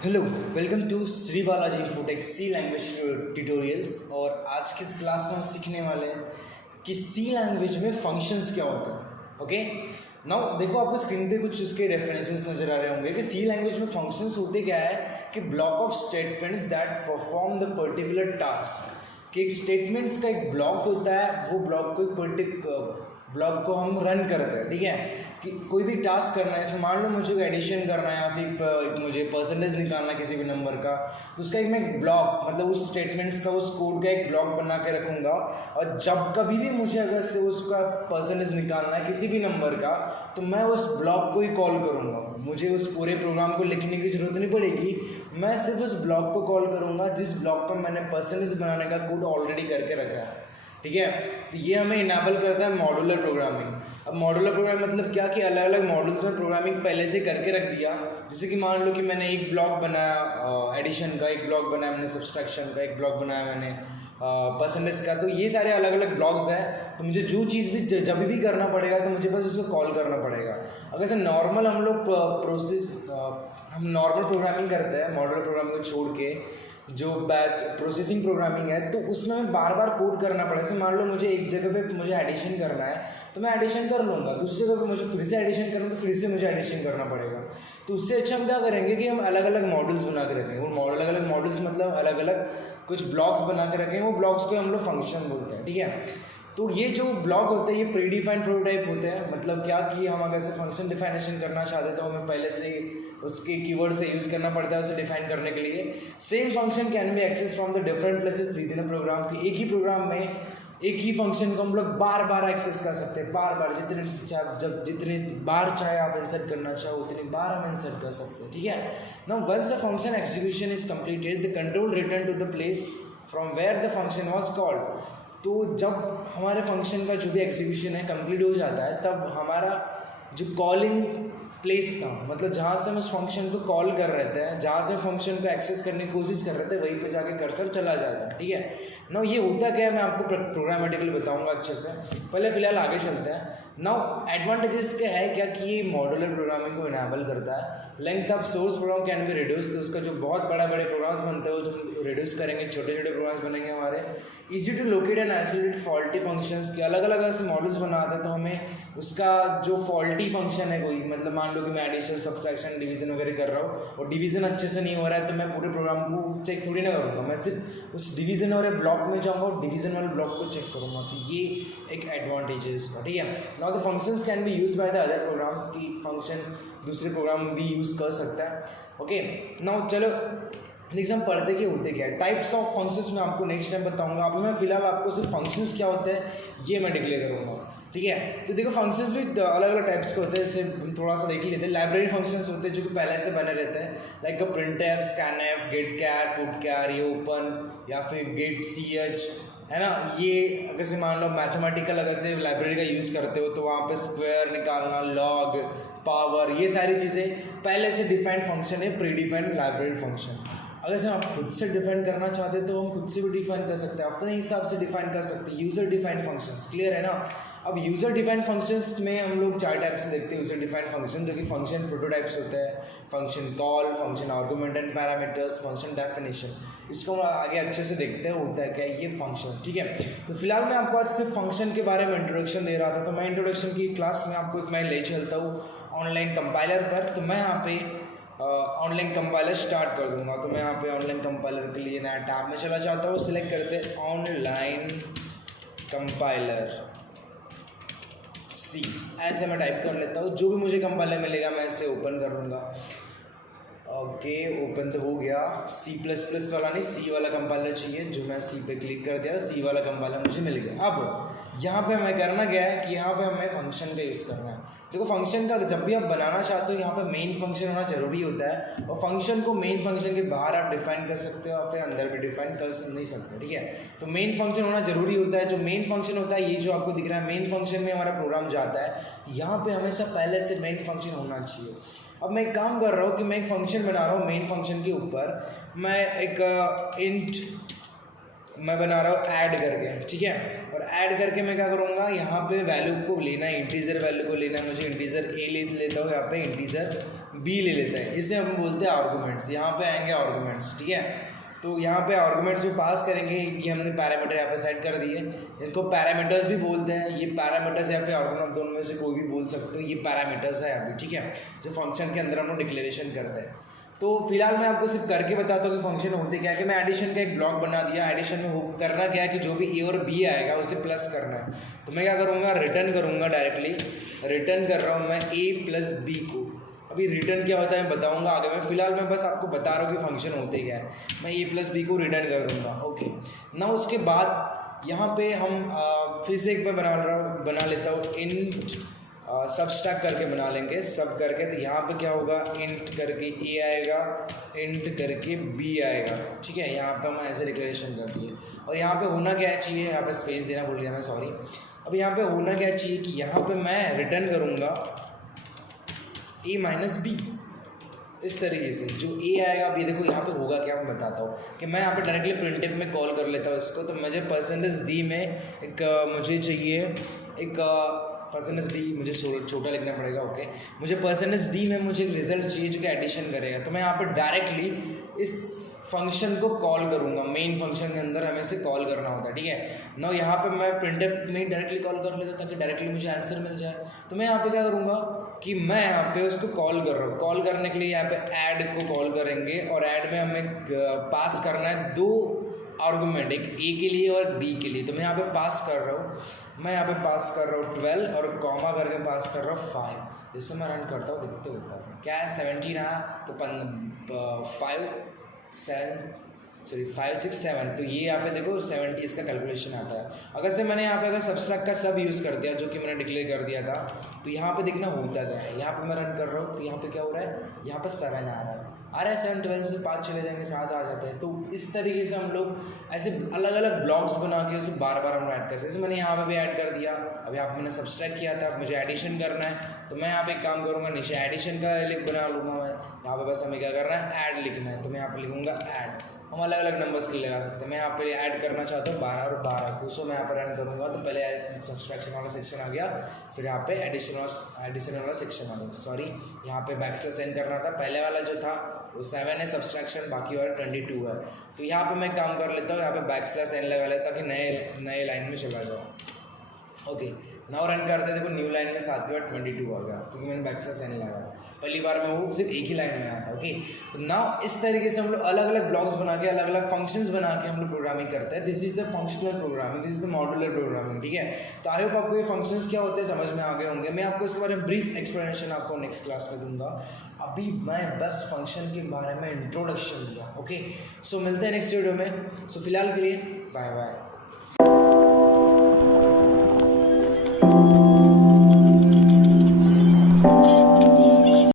Hello, welcome to Shri Balaji Infotech C language tutorials. और आज की इस क्लास में हम सीखने वाले हैं कि सी लैंग्वेज में फंक्शंस क्या होते हैं। ओके, नाउ देखो आपको स्क्रीन पे कुछ उसके रेफरेंसेस नजर आ रहे होंगे कि सी लैंग्वेज में फंक्शंस होते क्या है कि block of statements that perform the particular task. कि एक स्टेटमेंट्स का एक ब्लॉक होता है, वो ब्लॉक को ब्लॉक को हम रन करते हैं। ठीक है, कि कोई भी टास्क करना है, जैसे मान लो मुझे एडिशन करना है या फिर मुझे परसेंटेज निकालना है किसी भी नंबर का, तो उसका एक मैं ब्लॉक मतलब उस स्टेटमेंट्स का उस कोड का एक ब्लॉक बना के रखूँगा। और जब कभी भी मुझे अगर से उसका परसेंटेज निकालना है किसी भी नंबर का, तो मैं उस ब्लॉक को ही कॉल करूँगा। मुझे उस पूरे प्रोग्राम को लिखने की ज़रूरत नहीं पड़ेगी, मैं सिर्फ उस ब्लॉक को कॉल करूँगा जिस ब्लॉक पर मैंने परसेंटेज बनाने का कोड ऑलरेडी करके रखा है। ठीक है, तो ये हमें इनेबल करता है मॉड्यूलर प्रोग्रामिंग। अब मॉड्यूलर प्रोग्रामिंग मतलब क्या कि अलग अलग मॉड्यूल्स में प्रोग्रामिंग पहले से करके रख दिया। जैसे कि मान लो कि मैंने एक ब्लॉक बनाया एडिशन का, एक ब्लॉक बनाया मैंने सब्सट्रैक्शन का, एक ब्लॉक बनाया मैंने परसेंटेज का। तो ये सारे अलग अलग ब्लॉक्स हैं, तो मुझे जो चीज़ भी जब भी करना पड़ेगा तो मुझे बस उसको कॉल करना पड़ेगा। अगर से नॉर्मल हम लोग हम नॉर्मल प्रोग्रामिंग करते हैं मॉड्यूलर प्रोग्रामिंग को छोड़ के, जो बैच प्रोसेसिंग प्रोग्रामिंग है, तो उसमें हमें बार बार कोड करना पड़े। जैसे मान लो मुझे एक जगह पे मुझे एडिशन करना है तो मैं एडिशन कर लूँगा, दूसरी जगह पे मुझे फिर से एडिशन करना तो फिर से मुझे एडिशन करना पड़ेगा। तो उससे अच्छा हम क्या करेंगे कि हम अलग अलग मॉडल्स बना के रखेंगे। वो अलग अलग मॉडल्स मतलब अलग अलग कुछ ब्लॉक्स बना के रखेंगे, वो ब्लॉक्स को हम लोग फंक्शन बोलते हैं। ठीक है, तो ये जो ब्लॉक होते हैं ये प्री डिफाइंड प्रोटोटाइप होते हैं। मतलब क्या कि हम अगर से फंक्शन डिफाइनेशन करना चाहते हैं तो हमें पहले से उसके कीवर्ड से यूज़ करना पड़ता है उसे डिफाइन करने के लिए। Same function can be access from the different places within a program. कि एक ही प्रोग्राम में एक ही फंक्शन को हम लोग बार बार एक्सेस कर सकते हैं, बार बार जितने बार चाहे आप इंसर्ट करना चाहो उतनी बार हम इंसर्ट कर सकते हैं। ठीक है, now once a function execution is completed the control return to the place from where the function was called. तो जब हमारे फंक्शन का जो भी एग्जीक्यूशन है कंप्लीट हो जाता है, तब हमारा जो कॉलिंग प्लेस था, मतलब जहाँ से हम उस फंक्शन को कॉल कर रहे थे, जहाँ से फंक्शन को एक्सेस करने की कोशिश कर रहे थे, वहीं पे जाके कर्सर चला जाता है। ठीक है, नाउ ये होता क्या है मैं आपको प्रोग्रामेटिकली बताऊंगा अच्छे से। पहले फिलहाल आगे चलते हैं। नाउ एडवांटेजेस क्या है क्या कि ये मॉड्यूलर प्रोग्रामिंग को इनेबल करता है। Length of source program can be reduce. तो उसका जो बहुत बड़े प्रोग्राम्स बनते हैं जो रिड्यूस करेंगे, छोटे छोटे प्रोग्राम्स बनेंगे हमारे। Easy to locate and isolate faulty functions के अलग अलग ऐसे मॉडल्स बनाते हैं, तो हमें उसका जो फॉल्टी फंक्शन है कोई, मतलब मान लो कि मैं एडिशन सब्सट्रैक्शन डिवीजन वगैरह कर रहा हूँ और डिवीजन अच्छे से नहीं हो रहा है, तो मैं पूरे प्रोग्राम को चेक थोड़ी ना करूँगा, मैं सिर्फ उस डिवीजन और ब्लॉक में जाऊँगा और डिवीजन वाले ब्लॉक को चेक करूँगा। तो ये एक एडवांटेज है इसका। ठीक है, now the functions can be use by the other programs. की फंक्शन दूसरे प्रोग्राम भी यूज़ कर सकता है। ओके, नाउ चलो नेक्स्ट हम पढ़ते कि होते क्या है। टाइप्स ऑफ फंक्शंस मैं आपको नेक्स्ट टाइम बताऊंगा। अभी मैं फिलहाल आपको सिर्फ फंक्शंस क्या होते हैं ये मैं डिक्लेयर करूंगा। ठीक है, तो देखो फंक्शंस भी अलग अलग टाइप्स के होते हैं, इससे थोड़ा सा देख ही लेते हैं। लाइब्रेरी फंक्शंस होते हैं जो कि पहले से बने रहते हैं, लाइक प्रिंटफ, स्कैनफ, गेट कैर, पुट कैर, ये ओपन या फिर गेट ch, है ना। ये अगर से मान लो मैथमेटिकल अगर से लाइब्रेरी का यूज़ करते हो तो वहाँ पे स्क्वायर निकालना, लॉग, पावर, ये सारी चीज़ें पहले से डिफाइंड फंक्शन है, प्री डिफाइंड लाइब्रेरी फंक्शन। अगर से आप खुद से डिफाइन करना चाहते हैं तो हम खुद से भी डिफाइन कर सकते हैं, अपने हिसाब से डिफाइन कर सकते हैं। यूज़र डिफाइंड फंक्शंस, क्लियर है ना। अब यूज़र डिफाइंड फंक्शंस में हम लोग चार टाइप से देखते हैं यूज़र डिफाइंड फंक्शन, जो कि फंक्शन प्रोटोटाइप्स होते हैं, function call, function argument and parameters, function definition. इसको हम आगे अच्छे से देखते हैं होता है क्या ये फंक्शन। ठीक है, तो फिलहाल मैं आपको आज सिर्फ फंक्शन के बारे में इंट्रोडक्शन दे रहा था, तो मैं इंट्रोडक्शन की क्लास में आपको मैं ले चलता हूँ ऑनलाइन कंपाइलर पर। तो मैं यहाँ पे ऑनलाइन कंपाइलर स्टार्ट कर दूंगा। तो मैं यहाँ पे ऑनलाइन कंपाइलर के लिए नया टैब में चला जाता हूँ, सिलेक्ट करते हैं ऑनलाइन कंपाइलर सी, ऐसे मैं टाइप कर लेता हूँ। जो भी मुझे कंपाइलर मिलेगा मैं इसे ओपन कर लूँगा। ओके, ओपन तो हो गया। C++ वाला नहीं, सी वाला कंपाइलर चाहिए, जो मैं सी पे क्लिक कर दिया, सी वाला कंपाइलर मुझे मिल गया। अब यहाँ पे हमें करना क्या है कि यहाँ पे हमें फंक्शन का यूज़ करना है। देखो फंक्शन का जब भी आप बनाना चाहते हो यहाँ पे मेन फंक्शन होना जरूरी होता है, और फंक्शन को मेन फंक्शन के बाहर आप डिफाइन कर सकते हो और फिर अंदर भी डिफाइन कर नहीं सकते। ठीक है, तो मेन फंक्शन होना जरूरी होता है। जो मेन फंक्शन होता है ये जो आपको दिख रहा है, मेन फंक्शन में हमारा प्रोग्राम जाता है, यहाँ पे हमेशा पहले से मेन फंक्शन होना चाहिए। अब मैं एक काम कर रहा हूँ कि मैं एक फंक्शन बना रहा हूँ, मेन फंक्शन के ऊपर मैं एक इंट मैं बना रहा हूँ ऐड करके, ठीक है। और ऐड करके मैं क्या करूँगा, यहाँ पे वैल्यू को लेना है, इंटीजर वैल्यू को लेना है मुझे। इंटीजर ए ले लेता हूँ, यहाँ पे इंटीजर बी ले लेता है। इसे हम बोलते हैं आर्गूमेंट्स। यहाँ पे आएंगे आर्गूमेंट्स, ठीक है। तो यहाँ पे आर्गूमेंट्स को पास करेंगे, ये हमने पैरामीटर यहाँ पे सेट कर दिए। इनको पैरामीटर्स भी बोलते हैं। ये पैरामीटर्स या फिर आर्गूमेंट, दोनों में से कोई भी बोल सकते हो। ये पैरामीटर्स है अभी, ठीक है, जो फंक्शन के अंदर हम लोग डिक्लेरेशन करते हैं। तो फिलहाल मैं आपको सिर्फ करके बताता हूँ कि फंक्शन होते क्या है। कि मैं एडिशन का एक ब्लॉक बना दिया। एडिशन में करना क्या है कि जो भी ए और बी आएगा उसे प्लस करना है। तो मैं क्या करूँगा, रिटर्न करूँगा, डायरेक्टली रिटर्न कर रहा हूँ मैं ए प्लस बी को। अभी रिटर्न क्या होता है मैं बताऊँगा आगे में। फिलहाल मैं बस आपको बता रहा हूँ कि फंक्शन होते क्या है। मैं ए प्लस बी को रिटर्न कर दूँगा, ओके ना। उसके बाद यहाँ पे हम फिर से एक बार बना लेता हूँ इंट सबस्ट्रैक करके बना लेंगे, सब करके। तो यहाँ पे क्या होगा, इंट करके ए आएगा, इंट करके बी आएगा, ठीक है। यहाँ पे हम ऐसे डिक्लेरेशन कर दिए। और यहाँ पे होना क्या चाहिए, यहाँ पे स्पेस देना भूल गया मैं, सॉरी। अब यहाँ पे होना क्या चाहिए कि यहाँ पे मैं रिटर्न करूँगा ए माइनस बी, इस तरीके से। जो ए आएगा, अभी देखो यहाँ पे होगा क्या, मैं बताता हूँ कि मैं यहाँ पे डायरेक्टली प्रिंटफ में कॉल कर लेता हूँ इसको। तो मुझे परसेंटेज डी में एक मुझे चाहिए एक परसेंटेज डी, मुझे छोटा लिखना पड़ेगा, ओके। मुझे परसेंटेज डी में मुझे एक रिजल्ट चाहिए जो कि एडिशन करेगा। तो मैं यहाँ पर डायरेक्टली इस फंक्शन को कॉल करूँगा। मेन फंक्शन के अंदर हमें इसे कॉल करना होता है, ठीक है ना। यहाँ पे मैं प्रिंटफ में डायरेक्टली कॉल कर लेता हूँ ताकि डायरेक्टली मुझे आंसर मिल जाए। तो मैं यहाँ पे क्या करूँगा कि मैं यहाँ पे उसको कॉल कर रहा हूँ। कॉल करने के लिए यहाँ पे ऐड को कॉल करेंगे, और ऐड में हमें पास करना है दो आर्गूमेंट, एक ए के लिए और बी के लिए। तो मैं यहाँ पे पास कर रहा हूँ, मैं यहाँ पे पास कर रहा हूँ 12 और कॉमा करके पास कर रहा हूँ 5। जिससे मैं रन करता हूँ, देखते होता है क्या है 17 आया। तो 5 6 7, तो ये यहाँ पे देखो 70 इसका कैलकुलेशन आता है। अगर से मैंने यहाँ पे अगर सबस्ट्रैक्ट का सब यूज़ कर दिया जो कि मैंने डिक्लेयर कर दिया था, तो यहाँ पे देखना होता क्या है। यहाँ पे मैं रन कर रहा हूँ तो यहाँ पे क्या हो रहा है, यहाँ पे 7 आ रहा है 7 12 से 5 चले जाएंगे 7 आ जाते हैं। तो इस तरीके से हम लोग ऐसे अलग अलग ब्लॉक्स बना के उसे बार बार हम ऐड कर सकते। जैसे मैंने यहाँ पे भी ऐड कर दिया, अब यहाँ पे मैंने सब्सट्रैक्ट किया था, अब मुझे एडिशन करना है। तो मैं यहाँ पे एक काम करूँगा, नीचे एडिशन का लिख बना लूँगा मैं। यहाँ पे बस हमें क्या करना है, ऐड लिखना है। तो मैं यहाँ पे लिखूँगा ऐड। हम अलग अलग नंबर्स के लिए लगा सकते हैं। मैं यहाँ पे ऐड करना चाहता हूँ 12 और 12 को। सो मैं यहाँ पर रन करूँगा तो पहले सब्सट्रैक्शन वाला सेक्शन आ गया, फिर यहाँ पे एडिशन वाला सेक्शन आ गया। सॉरी, यहाँ पे बैकस्लैश एन करना था। पहले वाला जो था वो 7 है सब्सट्रैक्शन, बाकी वाला 22 है। तो यहाँ पे मैं काम कर लेता हूँ, यहाँ पे बैकस्लैश एन लगा लेता ताकि नए लाइन में चला जाओ। ओके, नाउ रन करते देखो न्यू लाइन में 7 के बाद 22 आ गया क्योंकि मैंने बैकस्लैश एन लगाया। पहली बार में वो सिर्फ एक ही लाइन में आया था। ओके, तो नाउ इस तरीके से हम लोग अलग अलग ब्लॉक्स बना के अलग अलग फंक्शंस बना के हम लोग प्रोग्रामिंग करते हैं। This is the functional programming, this is the modular programming, ठीक है। तो आई होप आपको ये फंक्शंस क्या होते हैं समझ में आ गए होंगे। मैं आपको इसके बारे में ब्रीफ एक्सप्लेनेशन आपको नेक्स्ट क्लास में दूंगा। अभी मैं बस फंक्शन के बारे में इंट्रोडक्शन दिया। ओके, सो मिलते हैं नेक्स्ट वीडियो में। सो फिलहाल के लिए बाय बाय।